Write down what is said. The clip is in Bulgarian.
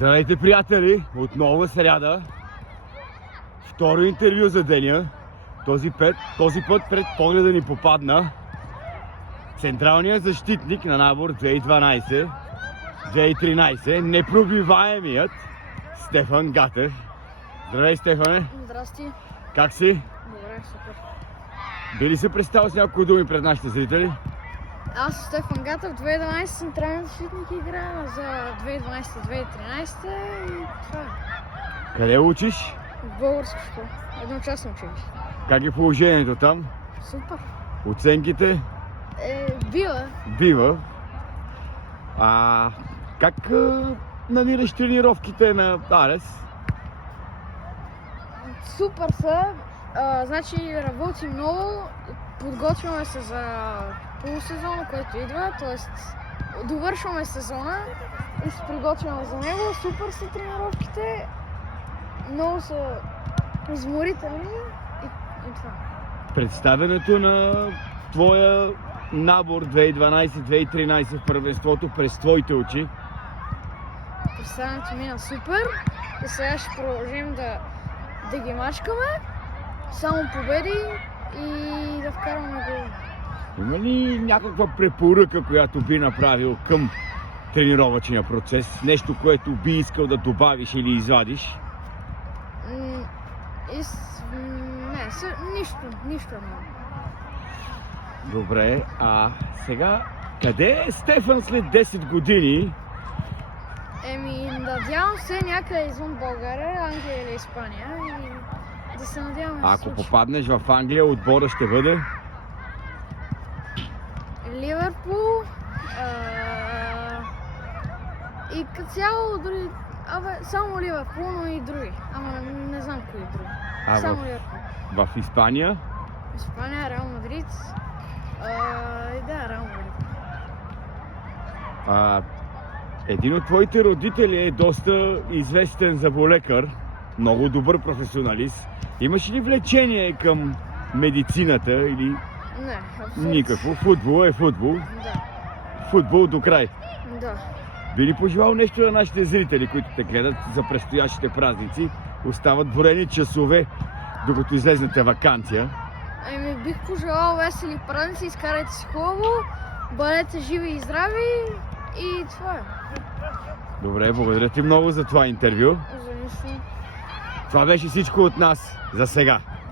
Здравейте, приятели! Отново сряда. Второ интервю за деня. Този път пред погледа ни попадна централният защитник на набор 2012-2013, непробиваемият Стефан Гатев. Здравей, Стефане! Здрасти. Как си? Добре, супер. Би ли се представил с няколко думи пред нашите зрители? Аз съм Стефан Гатев, 2012 централен защитник играя за 2012-2013 и това е. Къде учиш? В българска школа. Едночасно училище. Как е положението там? Супер. Оценките? Била. Бива. Как намираш тренировките на Арес? Супер са. Значи работим много, подготвяме се за полусезона, който идва, т.е. довършваме сезона и се приготвяме за него. Супер са тренировките, много са изморителни и това. Представянето на твоя набор 2012-2013 в първенството през твоите очи? Представянето мина супер и сега ще продължим да ги мачкаме, само победи и да вкараме гол. Има ли някаква препоръка, която би направил към тренировъчния процес? Нещо, което би искал да добавиш или извадиш? Нищо не. Добре, сега къде е Стефан след 10 години? Надявам се някъде извън България, Англия или Испания и да се надяваме да се Ако случи. попаднеш в Англия, отбора ще бъде? Ливърпул и като цяло дори, само Ливърпул, но и други. Ама не знам кои други. Само Ливърпул. В Испания? Испания, Реал Мадрид. Реал Мадрид. Един от твоите родители е доста известен зъболекар, много добър професионалист. Имаш ли влечение към медицината или Не, абсолютно. никакво? Футбол е футбол. Да. Футбол до край. Да. Би ли пожелал нещо на нашите зрители, които те гледат за предстоящите празници? Остават броени часове, докато излезнете ваканция. Бих пожелал весели празници, изкарайте си хубаво, бъдете живи и здрави и това е. Добре, благодаря ти много за това интервю. За нищо. Това беше всичко от нас за сега.